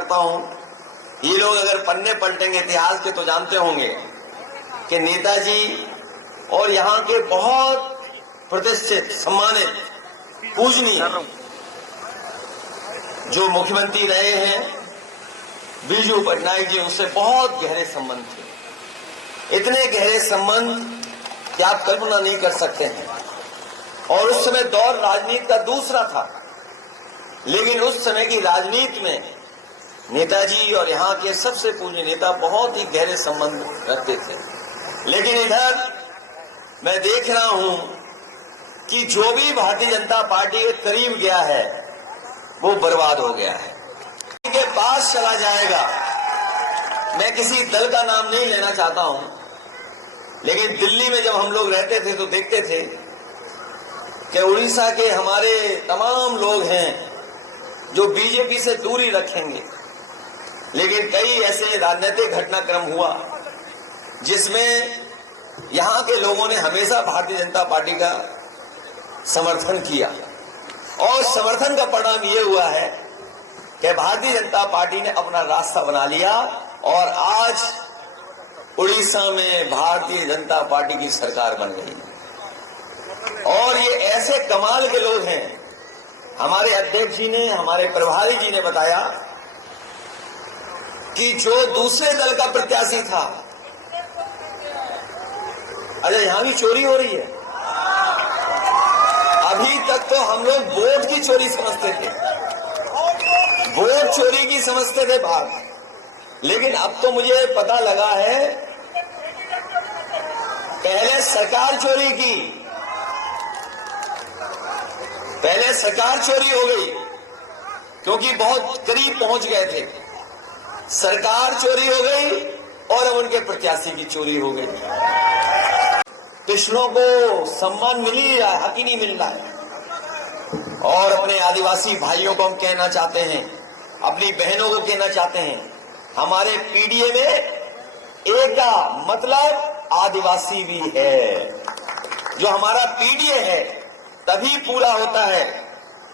करता हूं, ये लोग अगर पन्ने पलटेंगे इतिहास के तो जानते होंगे कि नेताजी और यहाँ के बहुत प्रतिष्ठित, सम्मानित, पूजनीय जो मुख्यमंत्री रहे हैं बीजू पटनायक जी, उससे बहुत गहरे संबंध थे। इतने गहरे संबंध कि आप कल्पना नहीं कर सकते हैं। और उस समय दौर राजनीति का दूसरा था, लेकिन उस समय की राजनीति में नेताजी और यहाँ के सबसे पूज्य नेता बहुत ही गहरे संबंध रखते थे। लेकिन इधर मैं देख रहा हूं कि जो भी भारतीय जनता पार्टी के करीब गया है वो बर्बाद हो गया है, के पास चला जाएगा। मैं किसी दल का नाम नहीं लेना चाहता हूं, लेकिन दिल्ली में जब हम लोग रहते थे तो देखते थे कि उड़ीसा के हमारे तमाम लोग हैं जो बीजेपी से दूरी रखेंगे, लेकिन कई ऐसे राजनीतिक घटनाक्रम हुआ जिसमें यहां के लोगों ने हमेशा भारतीय जनता पार्टी का समर्थन किया, और समर्थन का परिणाम यह हुआ है कि भारतीय जनता पार्टी ने अपना रास्ता बना लिया और आज उड़ीसा में भारतीय जनता पार्टी की सरकार बन गई। और ये ऐसे कमाल के लोग हैं, हमारे अध्यक्ष जी ने, हमारे प्रभारी जी ने बताया कि जो दूसरे दल का प्रत्याशी था, अरे यहां भी चोरी हो रही है। अभी तक तो हम लोग वोट की चोरी समझते थे, वोट चोरी की समझते थे बात, लेकिन अब तो मुझे पता लगा है पहले सरकार चोरी की, पहले सरकार चोरी हो गई क्योंकि बहुत करीब पहुंच गए थे, सरकार चोरी हो गई और अब उनके प्रत्याशी की चोरी हो गई। पिछड़ों को सम्मान मिल ही रहा है, हक ही नहीं मिल रहा है। और अपने आदिवासी भाइयों को हम कहना चाहते हैं, अपनी बहनों को कहना चाहते हैं, हमारे पीडीए में ए का मतलब आदिवासी भी है। जो हमारा पीडीए है तभी पूरा होता है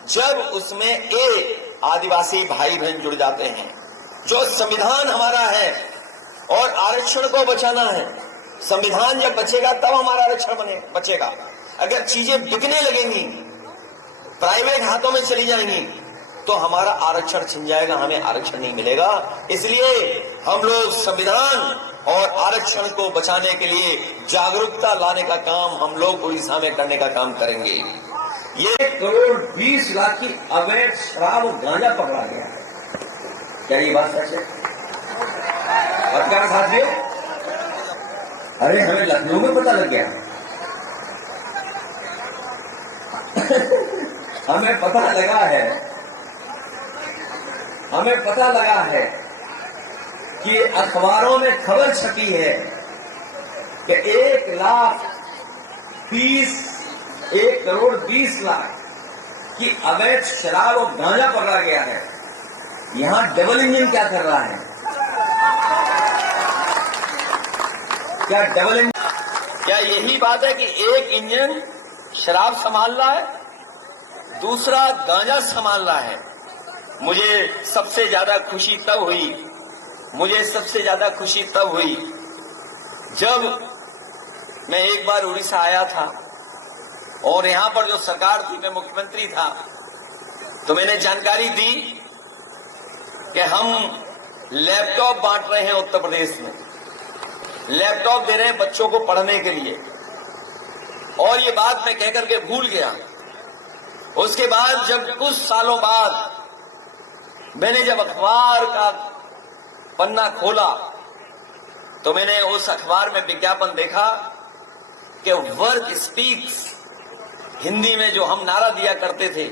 जब उसमें ए आदिवासी भाई बहन जुड़ जाते हैं। जो संविधान हमारा है और आरक्षण को बचाना है, संविधान जब बचेगा तब हमारा आरक्षण बचेगा। अगर चीजें बिकने लगेंगी, प्राइवेट हाथों में चली जाएंगी, तो हमारा आरक्षण छिन जाएगा, हमें आरक्षण नहीं मिलेगा। इसलिए हम लोग संविधान और आरक्षण को बचाने के लिए जागरूकता लाने का काम हम लोग उड़ीसा में करने का काम करेंगे। ये 1,20,00,000 की अवैध शराब और गांजा पकड़ा गया है, क्या ये बात सच है? पत्रकार साथियों, अरे हमें लखनऊ में पता लग गया हमें पता लगा है कि अखबारों में खबर छपी है कि 1,20,00,000 की अवैध शराब और गांजा पकड़ा गया है। यहां डबल इंजन क्या कर रहा है? क्या डबल इंजन, क्या यही बात है कि एक इंजन शराब संभाल रहा है, दूसरा गांजा संभाल रहा है? मुझे सबसे ज्यादा खुशी तब हुई जब मैं एक बार उड़ीसा आया था और यहां पर जो सरकार थी, मैं मुख्यमंत्री था, तो मैंने जानकारी दी कि हम लैपटॉप बांट रहे हैं उत्तर प्रदेश में, लैपटॉप दे रहे हैं बच्चों को पढ़ने के लिए। और ये बात मैं कहकर के भूल गया। उसके बाद जब कुछ सालों बाद मैंने जब अखबार का पन्ना खोला तो मैंने उस अखबार में विज्ञापन देखा कि वर्क स्पीक्स, हिंदी में जो हम नारा दिया करते थे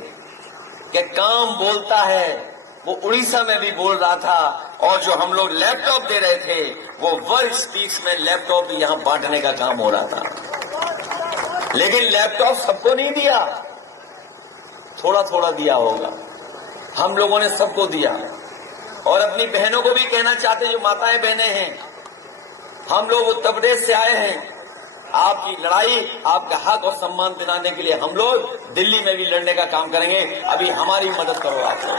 कि काम बोलता है, वो उड़ीसा में भी बोल रहा था। और जो हम लोग लैपटॉप दे रहे थे वो वर्क स्पीक्स में लैपटॉप यहां बांटने का काम हो रहा था। लेकिन लैपटॉप सबको नहीं दिया, थोड़ा थोड़ा दिया होगा, हम लोगों ने सबको दिया। और अपनी बहनों को भी कहना चाहते, जो माताएं बहनें हैं, हम लोग उत्तर प्रदेश से आए हैं, आपकी लड़ाई, आपका हक और सम्मान दिलाने के लिए हम लोग दिल्ली में भी लड़ने का काम करेंगे। अभी हमारी मदद करो आप लोग।